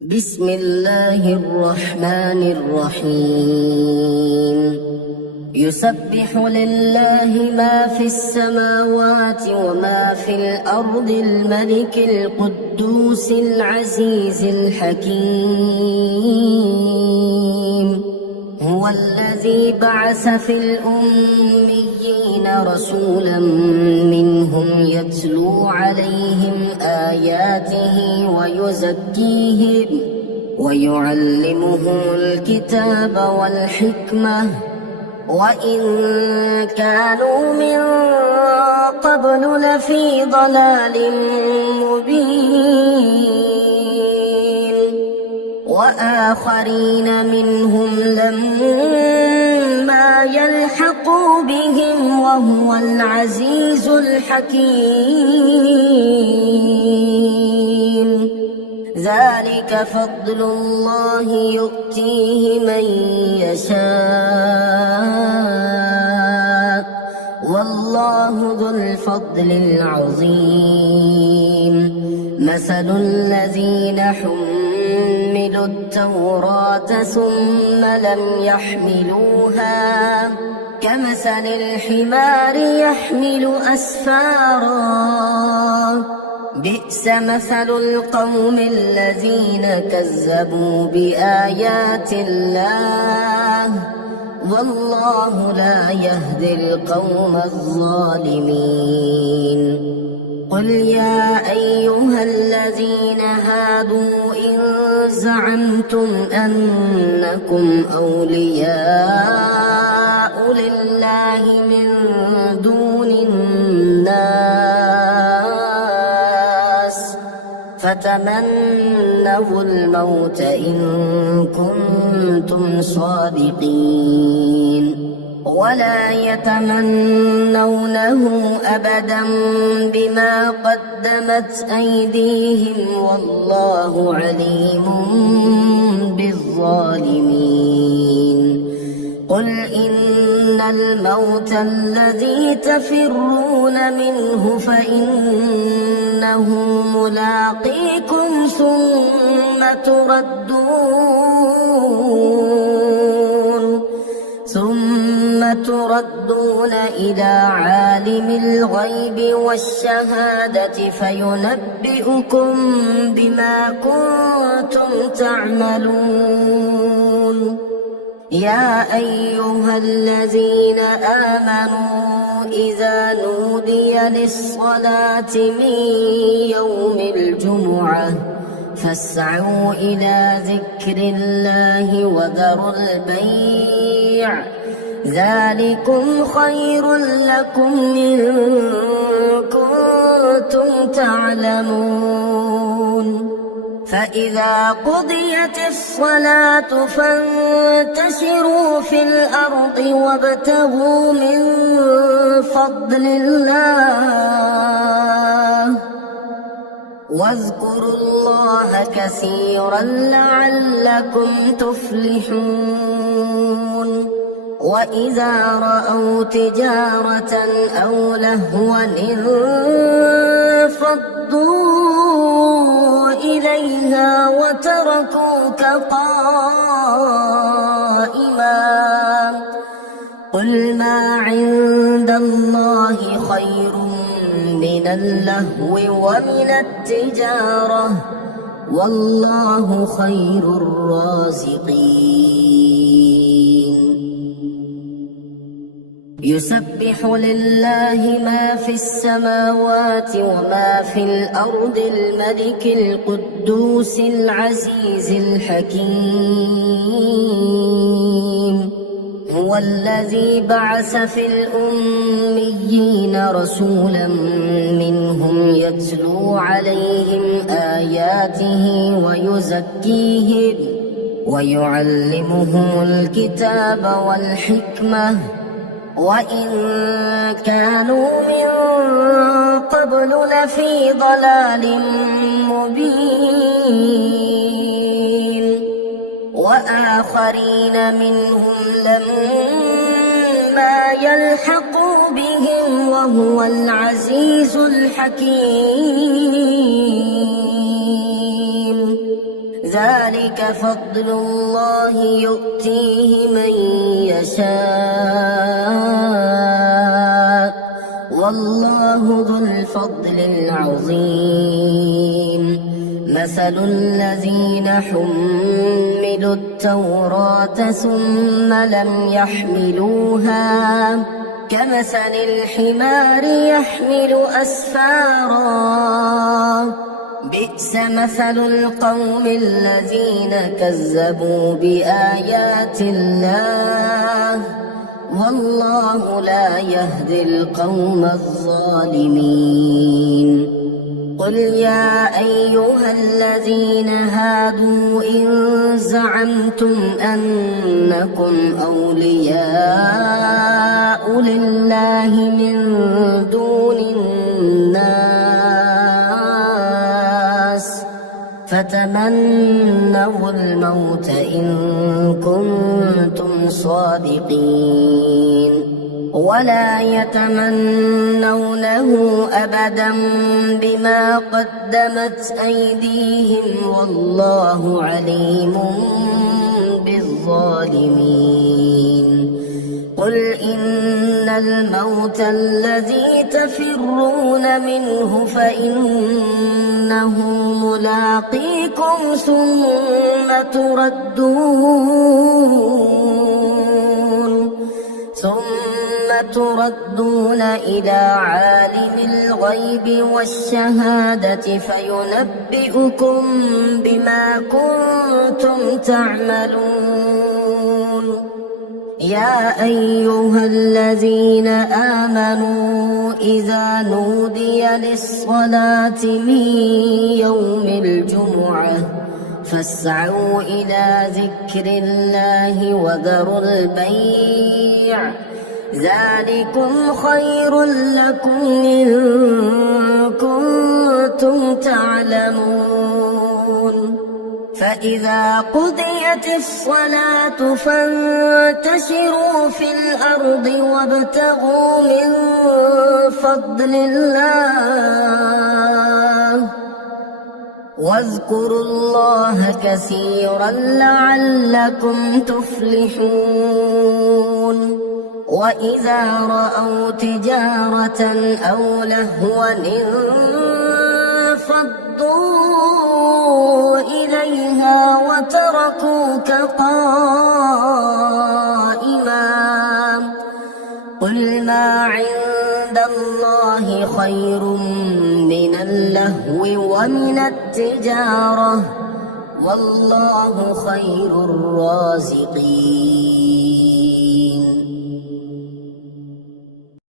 بسم الله الرحمن الرحيم. يسبح لله ما في السماوات وما في الأرض الملك القدوس العزيز الحكيم. هو الذي بعث في الأميين رسولا منهم يتلو عليهم آياته ويزكيهم ويعلمهم الكتاب والحكمة وإن كانوا من قبل لفي ضلال مبين وآخرين منهم لما يلحقوا بهم وهو العزيز الحكيم. ذلك فضل الله يؤتيه من يشاء والله ذو الفضل العظيم. مثل الذين حملوا التوراة ثم لم يحملوها كمثل الحمار يحمل أسفارا بئس مثل القوم الذين كذبوا بآيات الله والله لا يهدي القوم الظالمين. قل يا أيها الذين هادوا إن زعمتم أنكم أولياء لله من دون الناس فتمنوا الموت إن كنتم صادقين ولا يتمنونه أبدا بما قدمت أيديهم والله عليم بالظالمين. قل إن الموت الذي تفرون منه فإنه ملاقيكم ثم تردون إلى عالم الغيب والشهادة فينبئكم بما كنتم تعملون. يا أيها الذين آمنوا إذا نودي للصلاة من يوم الجمعة فاسعوا إلى ذكر الله وذروا البيع ذلكم خير لكم إن كنتم تعلمون. فإذا قضيت الصلاة فانتشروا في الأرض وابتغوا من فضل الله واذكروا الله كثيرا لعلكم تفلحون. وإذا رأوا تجارة أو لهوا انفضوا إليها وتركوك قائما قل ما عند الله خير من اللهو ومن التجارة والله خير الرازقين. يسبح لله ما في السماوات وما في الأرض الملك القدوس العزيز الحكيم. هو الذي بعث في الأميين رسولا منهم يتلو عليهم آياته ويزكيهم ويعلمهم الكتاب والحكمة وإن كانوا من قبل لفي ضلال مبين وآخرين منهم لما يلحقوا بهم وهو العزيز الحكيم. ذلك فضل الله يؤتيه من يشاء والله ذو الفضل العظيم مثل الذين حملوا التوراة ثم لم يحملوها كمثل الحمار يحمل أسفارا بئس مثل القوم الذين كذبوا بآيات الله والله لا يهدي القوم الظالمين قل يا أيها الذين هادوا إن زعمتم أنكم أولياء لله من دون الناس فتمنوا الموت إن كنتم صادقين ولا يتمنونه أبدا بما قدمت أيديهم والله عليم بالظالمين قل إن الموت الذي تفرون منه فإنه ملاقيكم ثم تردون إلى عالم الغيب والشهادة فينبئكم بما كنتم تعملون يا أيها الذين آمنوا إذا نودي للصلاة من يوم الجمعة فاسعوا إلى ذكر الله وذروا البيع ذلكم خير لكم إن كنتم تعلمون فإذا قضيت الصلاة فانتشروا في الأرض وابتغوا من فضل الله واذكروا الله كثيرا لعلكم تفلحون وإذا رأوا تجارة أو لهوا انفضوا إليها وتركوك قائما قل ما عند الله خير من اللهو ومن التجارة والله خير الرازقين